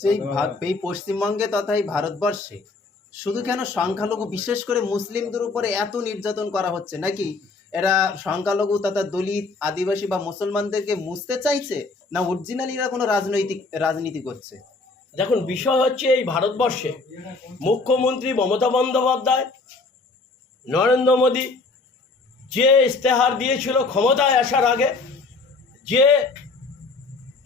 যে এই এই পশ্চিমবঙ্গে তথা এই ভারতবর্ষে শুধু কেন সংখ্যালঘু বিশেষ করে মুসলিমদের উপরে এত নির্যাতন করা হচ্ছে নাকি? এরা সংখ্যালঘু তথা দলিত আদিবাসী বা মুসলমানদেরকে মুছতে চাইছে না অরিজিনালি এরা কোনো রাজনৈতিক রাজনীতি করছে? দেখুন বিষয় হচ্ছে এই ভারতবর্ষে মুখ্যমন্ত্রী মমতা বন্দ্যোপাধ্যায় নরেন্দ্র মোদী যে ইস্তেহার দিয়েছিল ক্ষমতায় আসার আগে যে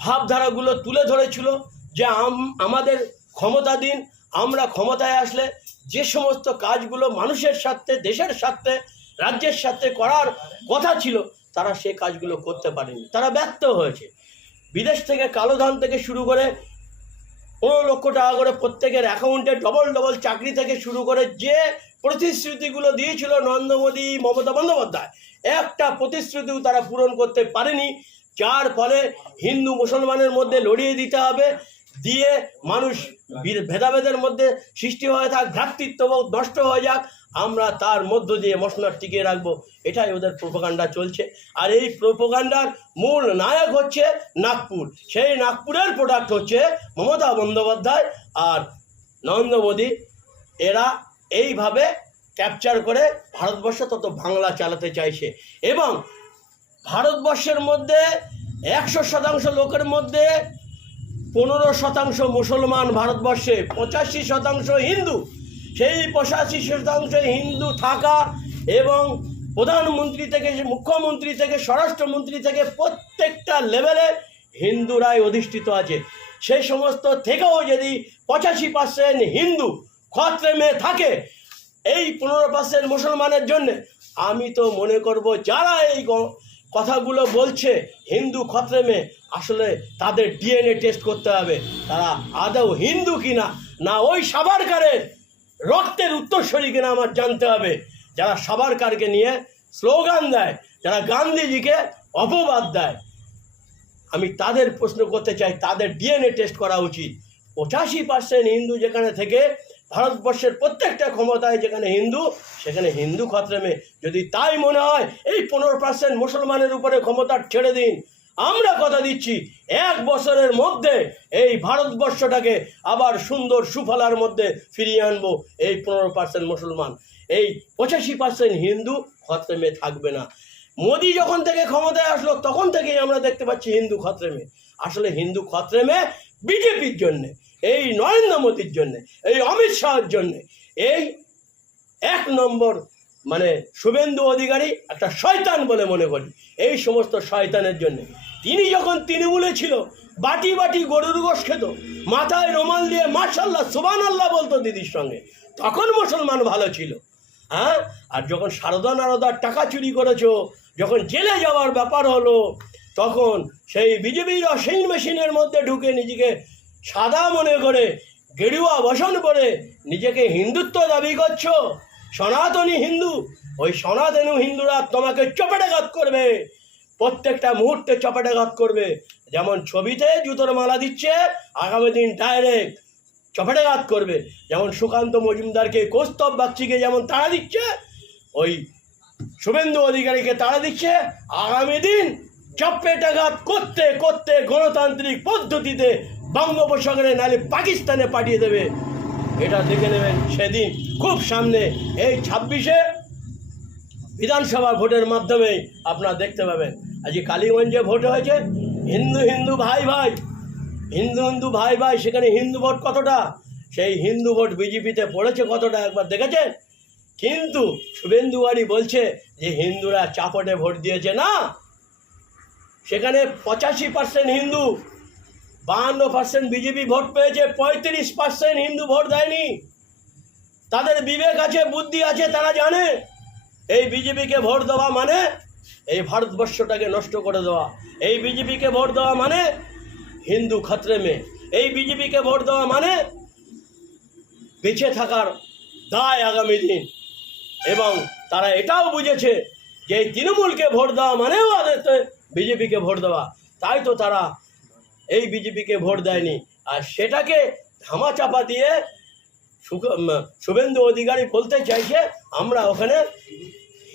ভাবধারাগুলো তুলে ধরেছিল যে আম- আমাদের ক্ষমতা দিন, আমরা ক্ষমতায় আসলে যে সমস্ত কাজগুলো মানুষের স্বার্থে, দেশের স্বার্থে, রাজ্যের স্বার্থে করার কথা ছিল, তারা সে কাজগুলো করতে পারেনি। তারা ব্যর্থ হয়েছে। বিদেশ থেকে কালো ধান থেকে শুরু করে পনেরো লক্ষ টাকা করে প্রত্যেকের অ্যাকাউন্টে ডবল ডবল চাকরি থেকে শুরু করে যে প্রতিশ্রুতিগুলো দিয়েছিল নরেন্দ্র মোদী, মমতা বন্দ্যোপাধ্যায়, একটা প্রতিশ্রুতিও তারা পূরণ করতে পারেনি। যার ফলে হিন্দু মুসলমানের মধ্যে লড়িয়ে দিতে হবে। দিয়ে মানুষ ভেদাভেদের মধ্যে সৃষ্টি হয়ে থাক ভ্রাতৃত্ববোধ নষ্ট হয়ে যাক, আমরা তার মধ্য দিয়ে মশনার টিকিয়ে রাখব। এটাই ওদের প্রোপাগান্ডা চলছে। আর এই প্রোপাগান্ডার মূল নায়ক হচ্ছে নাগপুর। সেই নাগপুরের প্রোডাক্ট হচ্ছে মমতা বন্দ্যোপাধ্যায় আর নরেন্দ্র মোদী। এরা এইভাবে ক্যাপচার করে ভারতবর্ষ তত বাংলা চালাতে চাইছে। এবং ভারতবর্ষের মধ্যে একশো শতাংশ লোকের মধ্যে পনেরো শতাংশ মুসলমান ভারতবর্ষে, পঁচাশি শতাংশ হিন্দু। সেই পঁচাশি শতাংশ হিন্দু থাকা এবং প্রধানমন্ত্রী থেকে, মুখ্যমন্ত্রী থেকে, স্বরাষ্ট্রমন্ত্রী থেকে প্রত্যেকটা লেভেলে হিন্দুরাই অধিষ্ঠিত আছে। সেই সমস্ত থেকেও যদি পঁচাশি পার্সেন্ট হিন্দু খত্রেমে থাকে, এই পনেরো পার্সেন্ট মুসলমানের জন্য, আমি তো মনে করব যারা এই কথাগুলো বলছে হিন্দু খতরেমে আসলে তাদের ডিএনএ টেস্ট করতে হবে। তারা আদৌ হিন্দু কিনা? না ওই সাবারকারের রক্তের উত্তরস্বরী কিনা আমার জানতে হবে। যারা সাবারকারকে নিয়ে স্লোগান দেয়, যারা গান্ধীজিকে অপবাদ দেয়, আমি তাদের প্রশ্ন করতে চাই, তাদের ডিএনএ টেস্ট করা উচিত। পঁচাশি পার্সেন্ট হিন্দু যেখানে থেকে ভারতবর্ষের প্রত্যেকটা ক্ষমতায় যেখানে হিন্দু, সেখানে হিন্দু খতরেমে যদি তাই মনে হয়, এই পনেরো পার্সেন্ট মুসলমানের উপরে ক্ষমতা ছেড়ে দিন। আমরা কথা দিচ্ছি, এক বছরের মধ্যে এই ভারতবর্ষটাকে আবার সুন্দর সুফলার মধ্যে ফিরিয়ে আনব এই পনেরো পার্সেন্ট মুসলমান। এই পঁচাশি পার্সেন্ট হিন্দু খতরেমে থাকবে না। মোদি যখন থেকে ক্ষমতায় আসলো, তখন থেকেই আমরা দেখতে পাচ্ছি হিন্দু খতরেমে আসলে হিন্দু খতরেমে বিজেপির জন্যে। এই নরেন্দ্র মোদীর জন্যে, এই অমিত শাহের জন্যে, এই এক নম্বর মানে শুভেন্দু অধিকারী একটা শয়তান বলে মনে করি, এই সমস্ত শয়তানের জন্য। তিনি যখন তৃণমূলে ছিল, বাটি বাটি গরুর গোশ খেত, মাথায় রোমাল দিয়ে মার্শাল্লাহ সুবান আল্লাহ বলতো দিদির সঙ্গে, তখন মুসলমান ভালো ছিল। হ্যাঁ? আর যখন সারদা নারদার টাকা চুরি করেছ, যখন জেলে যাওয়ার ব্যাপার হলো, তখন সেই বিজেপির অসীন মেশিনের মধ্যে ঢুকে নিজেকে সাদা মনে করে, গেরুয়া বসন করে নিজেকে হিন্দুত্ব দাবি করছ? সনাতনী হিন্দু, ওই সনাতনী হিন্দুরা তোমাকে চপেটাঘাত করবে। প্রত্যেকটা মুহূর্তে চপেটাঘাত করবে। যেমন ছবিতে জুতোর মালা দিচ্ছে, আগামী দিন ডাইরেক্ট চপেটাঘাত করবে। যেমন সুকান্ত মজুমদারকে কৌস্তব বাগচিকে যেমন তাড়া দিচ্ছে, ওই শুভেন্দু অধিকারীকে তাড়া দিচ্ছে, আগামী দিন চপেটাঘাত করতে করতে গণতান্ত্রিক পদ্ধতিতে বঙ্গোপসাগরে নাহলে পাকিস্তানে পাঠিয়ে দেবে। এটা দেখে নেবেন সেদিন। খুব সামনে এই ছাব্বিশে বিধানসভা ভোটের মাধ্যমে আপনারা দেখতে পাবেন। আজকে কালীগঞ্জে ভোট হয়েছে। হিন্দু হিন্দু ভাই ভাই। হিন্দু হিন্দু ভাই ভাই, সেখানে হিন্দু ভোট কতটা? সেই হিন্দু ভোট বিজেপিতে পড়েছে কতটা একবার দেখেছেন? কিন্তু শুভেন্দু বাড়ি বলছে যে হিন্দুরা চাপটে ভোট দিয়েছে না। সেখানে পঁচাশি পার্সেন্ট হিন্দু। বাহান্ন পার্সেন্ট বিজেপি ভোট পেয়েছে, পঁয়ত্রিশ পার্সেন্ট হিন্দু ভোট দেয়নি। তাদের বিবেক আছে, বুদ্ধি আছে, তারা জানে। এই বিজেপিকে ভোট দেওয়া মানে এই ভারতবর্ষটাকে নষ্ট করে দেওয়া। এই বিজেপিকে ভোট দেওয়া মানে হিন্দু খাতরে মে এই বিজেপিকে ভোট দেওয়া মানে বেঁচে থাকার দায় আগামী দিন। এবং তারা এটাও বুঝেছে যে এই তৃণমূলকে ভোট দেওয়া মানেও বিজেপিকে ভোট দেওয়া। তাই তো তারা এই বিজেপিকে ভোট দেয়নি। আর সেটাকে ধামাচাপা দিয়ে শুভেন্দু অধিকারী বলতে চাইছে, আমরা ওখানে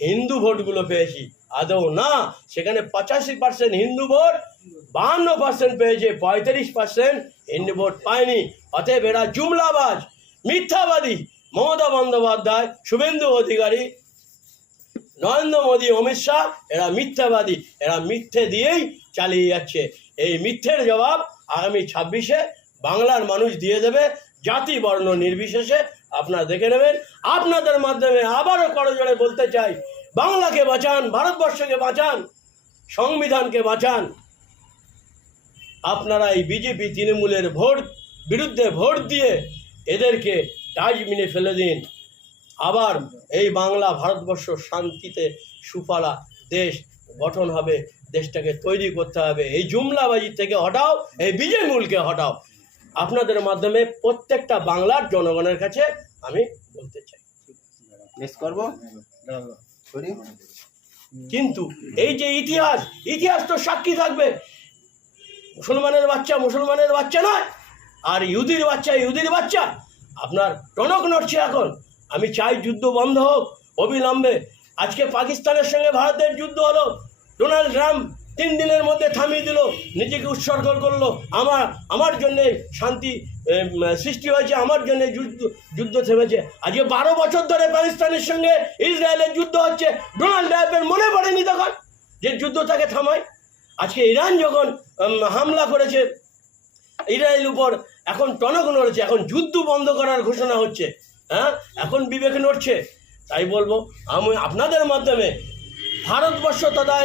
হিন্দু ভোটগুলো পেয়েছি। আদৌ না, সেখানে পঁচাশি পার্সেন্ট হিন্দু ভোট, বাহান্ন পার্সেন্ট পেয়েছে, পঁয়ত্রিশ পার্সেন্ট হিন্দু ভোট পায়নি। অতএব এরা জুমলাবাজ, মিথ্যাবাদী। মমতা বন্দ্যোপাধ্যায়, শুভেন্দু অধিকারী নরেন্দ্র মোদী, অমিত শাহ, এরা মিথ্যাবাদী। এরা মিথ্যে দিয়েই চালিয়ে যাচ্ছে। এই মিথ্যের জবাব আগামী ছাব্বিশে বাংলার মানুষ দিয়ে দেবে জাতি বর্ণ নির্বিশেষে। আপনারা দেখে নেবেন। আপনাদের মাধ্যমে আবারও করজোড়ে বলতে চাই, বাংলাকে বাঁচান, ভারতবর্ষকে বাঁচান, সংবিধানকে বাঁচান। আপনারা এই বিজেপি, তৃণমূলের ভোট, বিরুদ্ধে ভোট দিয়ে এদেরকে ডাস্টবিনে ফেলে দিন। আবার এই বাংলা ভারতবর্ষ শান্তিতে সুফলা দেশ গঠন হবে দেশটাকে তৈরি করতে হবে। এই জুমলাবাজি থেকে হটাও এই বিজয়মূলকে হটাও। আপনাদের মাধ্যমে প্রত্যেকটা বাংলার জনগণের কাছে আমি বলতে চাই। করব? করি। কিন্তু এই যে ইতিহাস ইতিহাস তো সাক্ষী থাকবে। মুসলমানের বাচ্চা মুসলমানের বাচ্চা নয় আর ইহুদির বাচ্চা ইহুদির বাচ্চা। আপনার টনক নড়ছে এখন। আমি চাই যুদ্ধ বন্ধ হোক, অবিলম্বে। আজকে পাকিস্তানের সঙ্গে ভারতের যুদ্ধ হলো। ডোনাল্ড ট্রাম্প তিন দিনের মধ্যে থামিয়ে দিল, নিজেকে উৎসর্গ করল। আমার আমার জন্যে শান্তি সৃষ্টি হয়েছে, আমার জন্য যুদ্ধ যুদ্ধ থেমেছে। আজকে বারো বছর ধরে পাকিস্তানের সঙ্গে ইসরায়েলের যুদ্ধ হচ্ছে। ডোনাল্ড ট্রাম্পের মনে পড়েনি তখন যে যুদ্ধ তাকে থামায়। আজকে ইরান যখন হামলা করেছে, ইসরায়েল উপর এখন টনক নড়েছে, এখন যুদ্ধ বন্ধ করার ঘোষণা হচ্ছে। হ্যাঁ? এখন বিবেক নড়ছে। তাই বলব, আমি আপনাদের মাধ্যমে ভারতবর্ষ তথা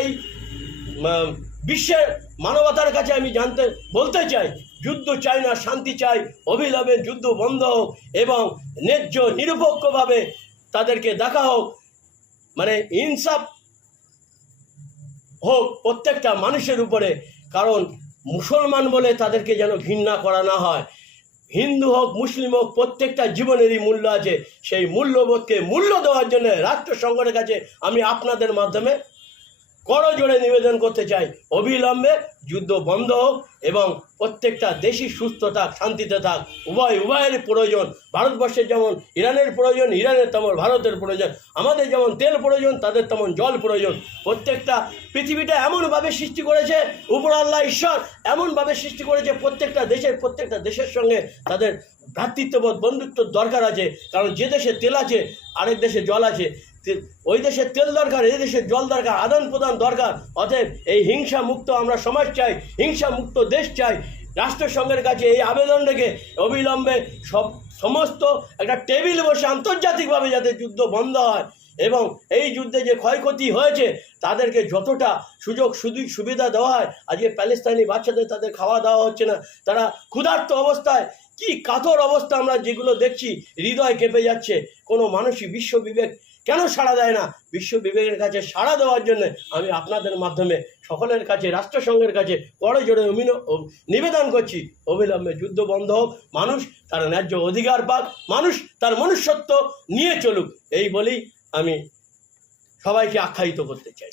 বিশ্বের মানবতার কাছে আমি জানতে, বলতে চাই, যুদ্ধ চাই না, শান্তি চাই, অবিলম্বে যুদ্ধ বন্ধ হোক এবং ন্যায্য, নিরপেক্ষভাবে তাদেরকে দেখা হোক। মানে ইনসাফ হোক প্রত্যেকটা মানুষের উপরে, কারণ মুসলমান বলে তাদেরকে যেন ঘৃণা করা না হয়। হিন্দু হোক, মুসলিম হোক, প্রত্যেকটা জীবনেরই মূল্য আছে। সেই মূল্যবোধকে মূল্য দেওয়ার জন্য রাষ্ট্রসংঘের কাছে আমি আপনাদের মাধ্যমে করজোড়ে নিবেদন করতে চাই। অবিলম্বে যুদ্ধ বন্ধ হোক এবং প্রত্যেকটা দেশই সুস্থ থাক শান্তিতে থাক। উভয়, উভয়ের প্রয়োজন। ভারতবর্ষের যেমন ইরানের প্রয়োজন, ইরানের তেমন ভারতের প্রয়োজন। আমাদের যেমন তেল প্রয়োজন, তাদের তেমন জল প্রয়োজন। প্রত্যেকটা পৃথিবীটা এমনভাবে সৃষ্টি করেছে, উপর আল্লাহ ঈশ্বর এমনভাবে সৃষ্টি করেছে, প্রত্যেকটা দেশের প্রত্যেকটা দেশের সঙ্গে তাদের ভ্রাতৃত্ববোধ বন্ধুত্ব দরকার আছে। কারণ যে দেশে তেল আছে, আরেক দেশে জল আছে। ওই দেশের তেল দরকার, এই দেশের জল দরকার, আদান প্রদান দরকার। অতএব এই হিংসা মুক্ত আমরা সমাজ চাই, হিংসা মুক্ত দেশ চাই। রাষ্ট্রসংঘের কাছে এই আবেদন রেখে অবিলম্বে সব সমস্ত একটা টেবিল বসে আন্তর্জাতিকভাবে যাতে যুদ্ধ বন্ধ হয় এবং এই যুদ্ধে যে ক্ষয়ক্ষতি হয়েছে, তাদেরকে যতটা সুযোগ সুদি- সুবিধা দেওয়া হয়, আজকে প্যালেস্তানি বাচ্চাদের তাদের খাওয়া দাওয়া হচ্ছে না। তারা ক্ষুধার্ত অবস্থায়, কি কাতর অবস্থা আমরা যেগুলো দেখছি, হৃদয় কেঁপে যাচ্ছে। কোনো মানুষই বিশ্ব বিবেক কেন সাড়া দেয় না? বিশ্ব বিবেকের কাছে সাড়া দেওয়ার জন্য আমি আপনাদের মাধ্যমে সকলের কাছে, রাষ্ট্রসংঘের কাছে বড় জোরে অভিন নিবেদন করছি। অবিলম্বে যুদ্ধ বন্ধ হোক, মানুষ তার ন্যায্য অধিকার পাক, মানুষ তার মনুষ্যত্ব নিয়ে চলুক। এই বলেই আমি সবাইকে আখ্যায়িত করতে চাই।